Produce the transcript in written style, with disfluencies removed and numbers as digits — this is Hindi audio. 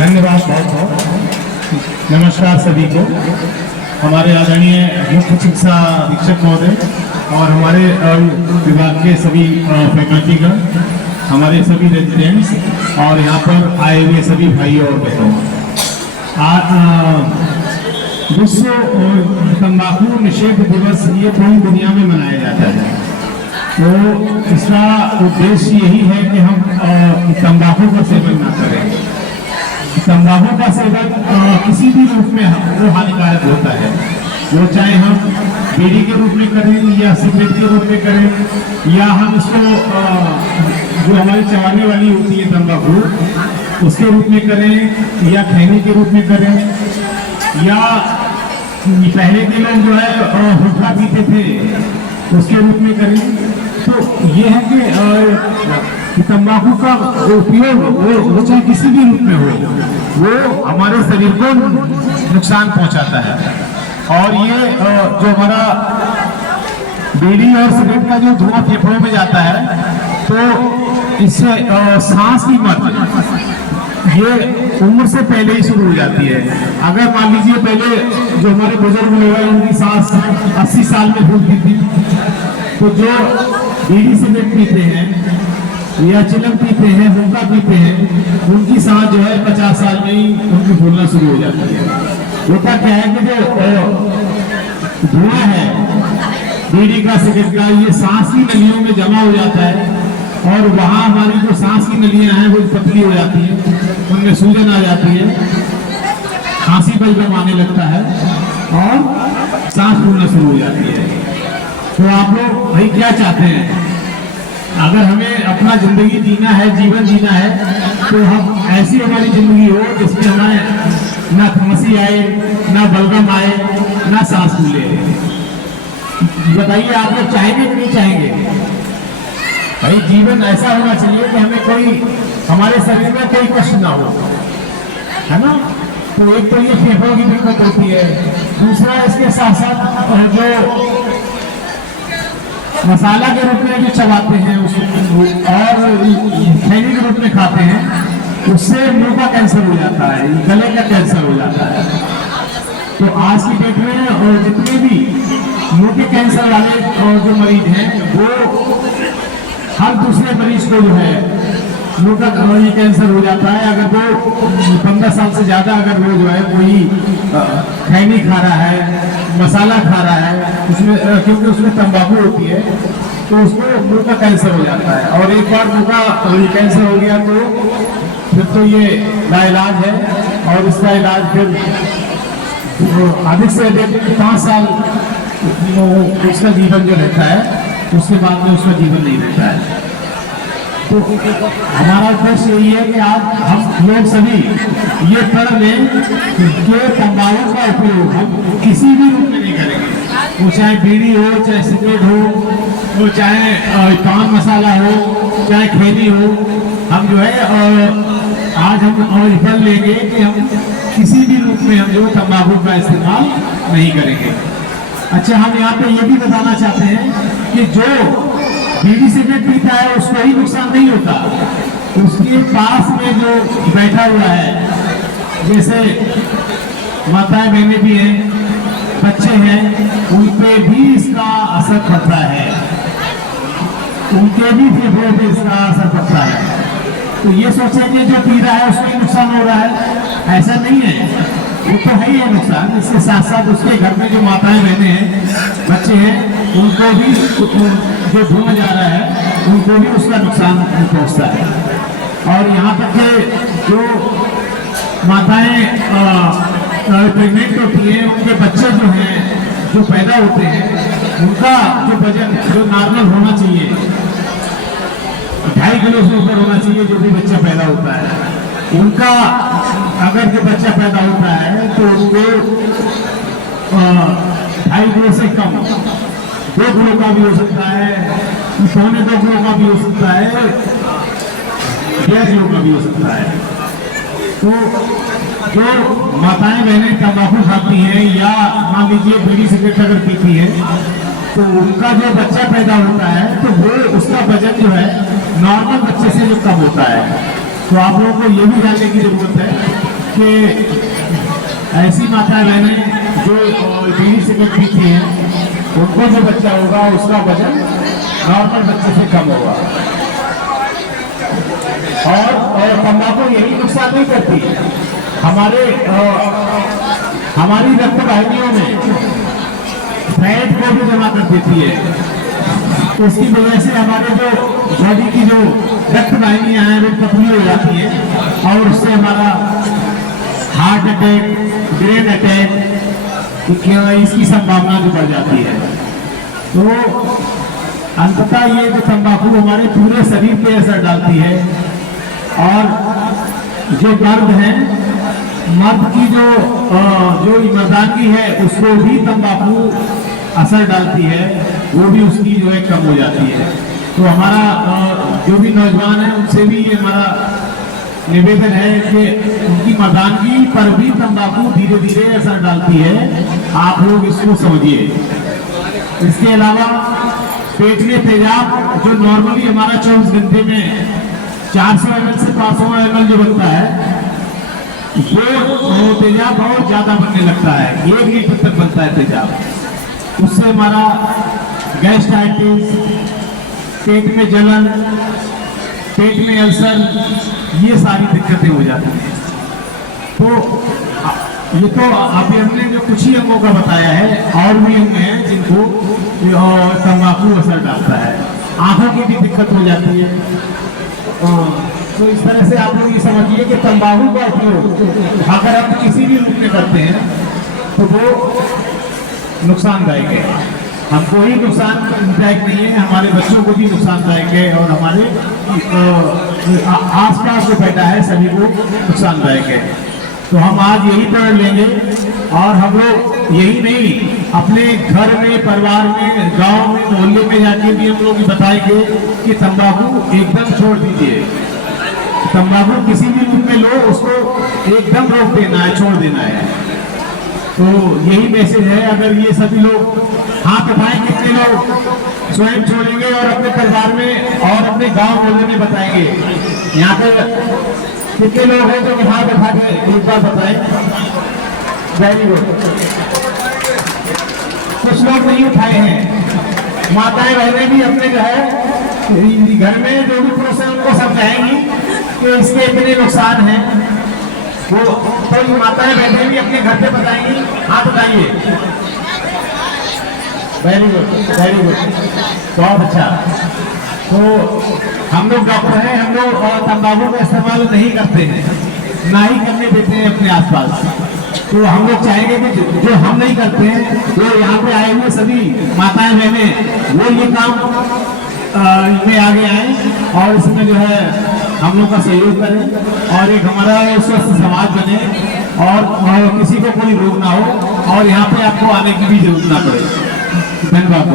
धन्यवाद बहुत बहुत। नमस्कार सभी को। हमारे आदरणीय मुख्य शिक्षा अधीक्षक महोदय और हमारे विभाग के सभी फैकल्टीगण, हमारे सभी रेजिडेंट्स और यहाँ पर आए हुए सभी भाइयों और बहनों, विश्व तंबाकू निषेध दिवस ये पूरी दुनिया में मनाया जाता है। तो इसका उद्देश्य यही है कि हम तंबाकू का सेवन ना करें। तंबाकू का सेवन किसी भी रूप में वो हानिकारक होता है, वो चाहे हम बीड़ी के रूप में करें या सिगरेट के रूप में करें या हम इसको जो हमारी चबाने वाली होती है तंबाकू उसके रूप में करें या खैनी के रूप में करें, या पहले के लोग जो है हुक्का पीते थे उसके रूप में करें। तो ये है कि तंबाकू का उपयोग वो चाहे किसी भी रूप में हो, वो हमारे शरीर को नुकसान पहुंचाता है। और ये जो हमारा बीड़ी और सिगरेट का जो धुआं फेफड़ों में जाता है, तो इससे सांस की मौत ये उम्र से पहले ही शुरू हो जाती है। अगर मान लीजिए पहले जो हमारे बुजुर्ग लोग हैं उनकी सांस 80 साल में फूलती थी, तो जो बीड़ी सिगरेट पीते हैं या चिलम पीते हैं, हुक्का पीते हैं, उनकी सांस जो है 50 साल में ही उनकी फूलना शुरू हो जाती है। होता क्या है कि जो धुआं है बीड़ी का सिगरेट का, ये सांस की नलियों में जमा हो जाता है और वहां हमारी जो सांस की नलियां हैं वो पतली हो जाती है, उनमें सूजन आ जाती है, खांसी बलगम आने लगता है और सांस फूलना शुरू हो जाती है। तो आप लोग भाई क्या चाहते हैं? अगर हमें अपना जिंदगी जीना है, जीवन जीना है, तो हम ऐसी हमारी जिंदगी हो जिसमें हमें ना खांसी आए, ना बलगम आए, ना सांस फूले। बताइए आप लोग चाहेंगे कि नहीं चाहेंगे? भाई जीवन ऐसा होना चाहिए कि हमें कोई, हमारे शरीर में कोई कष्ट ना हो, है ना। तो एक तो ये फेफड़ों की दिक्कत होती है, दूसरा इसके साथ साथ जो मसाला के रूप में जो चबाते हैं उसको और खैनी के रूप में खाते हैं, उससे मुंह का कैंसर हो जाता है, गले का कैंसर हो जाता है। तो आज की डेट में जितने भी मुंह के कैंसर वाले जो मरीज हैं, वो हर दूसरे मरीज को जो है मुंह का ये कैंसर हो जाता है। अगर वो 15 साल से ज्यादा अगर वो जो है कोई खैनी खा रहा है, मसाला खा रहा है, उसमें क्योंकि उसमें तंबाकू होती है, तो उसको मुंह का कैंसर हो जाता है। और एक बार मुंह का कैंसर हो गया तो फिर तो ये लाइलाज है, और इसका इलाज फिर अधिक से अधिक 5 साल उसका जीवन जो रहता है, उसके बाद में उसका जीवन नहीं रहता है। तो हमारा उद्देश्य यही है कि आज हम लोग सभी ये पढ़ लें कि तंबाकू का उपयोग हम किसी भी रूप में नहीं करेंगे, वो चाहे बीड़ी हो, चाहे सिगरेट हो, वो चाहे पान मसाला हो, चाहे खैनी हो। हम जो है आज हम पढ़ लेंगे कि हम किसी भी रूप में हम जो तंबाकू का इस्तेमाल नहीं करेंगे। अच्छा, हम यहाँ पे ये भी बताना चाहते हैं कि जो बीड़ी सिगरेट पीता है उसको ही नुकसान नहीं होता, उसके पास में जो बैठा हुआ है, जैसे माताएं बहनें भी हैं, बच्चे हैं, उन पे भी इसका असर पड़ता है, उनके भी फेफड़ों पे इसका असर पड़ता है। तो ये सोचेंगे जो पी रहा है उसको ही नुकसान हो रहा है, ऐसा नहीं है। वो तो है ही नुकसान, इसके साथ साथ उसके घर में जो माताएं बहनें हैं, बच्चे हैं, उनको भी जो धुआं जा रहा है उनको भी उसका नुकसान पहुंचता है। और यहाँ तक कि जो माताएं प्रेग्नेंट होती हैं, उनके बच्चे जो हैं जो पैदा होते हैं, उनका जो वजन जो नॉर्मल होना चाहिए 2.5 किलो से ऊपर होना चाहिए, जो भी बच्चा पैदा होता है उनका, अगर जो बच्चा पैदा होता है तो उनको 2.5 किलो से कम, 2 किलो का भी हो सकता है, 2.25 किलो का भी हो सकता है, 1.5 किलो का भी हो सकता है। तो जो माताएं बहनें तंबाकू खाती हैं या मान लीजिए बीड़ी सिगरेट अगर पीती है, तो उनका जो बच्चा पैदा होता है तो वो उसका वजन जो है नॉर्मल बच्चे से जो कम होता है। तो आप लोगों को ये भी जानने की जरूरत है कि ऐसी माताएं बहनें जो बीड़ी सिगरेट पीती हैं, उनको जो बच्चा होगा उसका वजन नॉर्मल बच्चे से कम होगा। और तंबाकू यही नुकसान नहीं करती, हमारी रक्त वाहिनियों में फैट को भी जमा कर देती है। उसकी वजह से हमारे जो बॉडी की जो रक्त वाहिनियां हैं वो पतली हो जाती है और उससे हमारा हार्ट अटैक, ब्रेन अटैक इसकी संभावना भी बढ़ जाती है। तो अंततः ये जो तंबाकू हमारे पूरे शरीर पे असर डालती है और जो मर्द है, मर्द की जो मर्दानगी है उसको भी तंबाकू असर डालती है, वो भी उसकी जो है कम हो जाती है। तो हमारा जो भी नौजवान है उनसे भी ये हमारा निवेदन है कि उनकी मर्दानगी पर भी तंबाकू धीरे धीरे असर डालती है, आप लोग इसको समझिए। इसके अलावा पेट में तेजाब जो नॉर्मली हमारा 24 घंटे में 400 ml से 500 ml जो बनता है, वो तेजाब बहुत ज्यादा बनने लगता है, 1 लीटर तक बनता है तेजाब। उससे हमारा गैस्ट्राइटिस, पेट में जलन, पेट में अल्सर, ये सारी दिक्कतें हो जाती हैं। तो ये तो अभी हमने जो कुछ ही अंगों का बताया है, और भी अंग हैं जिनको तंबाकू असर डालता है। आंखों की भी दिक्कत हो जाती है। तो इस तरह से आप लोग ये समझिए कि तंबाकू का उपयोग अगर हम किसी भी रूप में करते हैं तो वो नुकसानदायक है। हमको ही नुकसानदायक नहीं है, हमारे बच्चों को भी नुकसानदायक है और हमारे आसपास जो बैठा है सभी को नुकसानदायक है। तो हम आज यही प्रण लेंगे और हम लोग यही नहीं, अपने घर में, परिवार में, गांव में, मोहल्ले में जाके भी हम लोग बताएंगे कि तंबाकू एकदम छोड़ दीजिए। तंबाकू किसी भी रूप में लो, उसको एकदम रोक देना है, छोड़ देना है। तो यही मैसेज है। अगर ये सभी लोग हाथ उठाएं, कितने लोग स्वयं छोड़ेंगे और अपने परिवार में और अपने गांव मोहल्ले में बताएंगे। यहाँ पे कितने लोग हैं जो हाथ उठा के एक बार बताएं? Very good. कुछ लोग नहीं उठाए हैं। माताएं बहनें भी अपने जो है घर में जो भी पुरुष है उनको समझाएंगी कि इसके इतने नुकसान हैं। वो तो ये माताएं बहनें भी अपने घर पे बताएंगी। हाथ उठाइए। वेरी गुड, वेरी गुड, बहुत अच्छा। तो हम लोग डॉक्टर हैं, हम लोग तंबाकू का इस्तेमाल नहीं करते हैं, ना ही करने देते हैं अपने आसपास। तो हम लोग चाहेंगे कि जो हम नहीं करते हैं, वो यहाँ पे आए हुए सभी माताएं बहनें वो ये काम में आगे आए और इसमें जो है हम लोग का सहयोग करें और एक हमारा स्वस्थ समाज बने और किसी को कोई रोग ना हो और यहाँ पे आपको आने की भी जरूरत ना पड़े। धन्यवाद।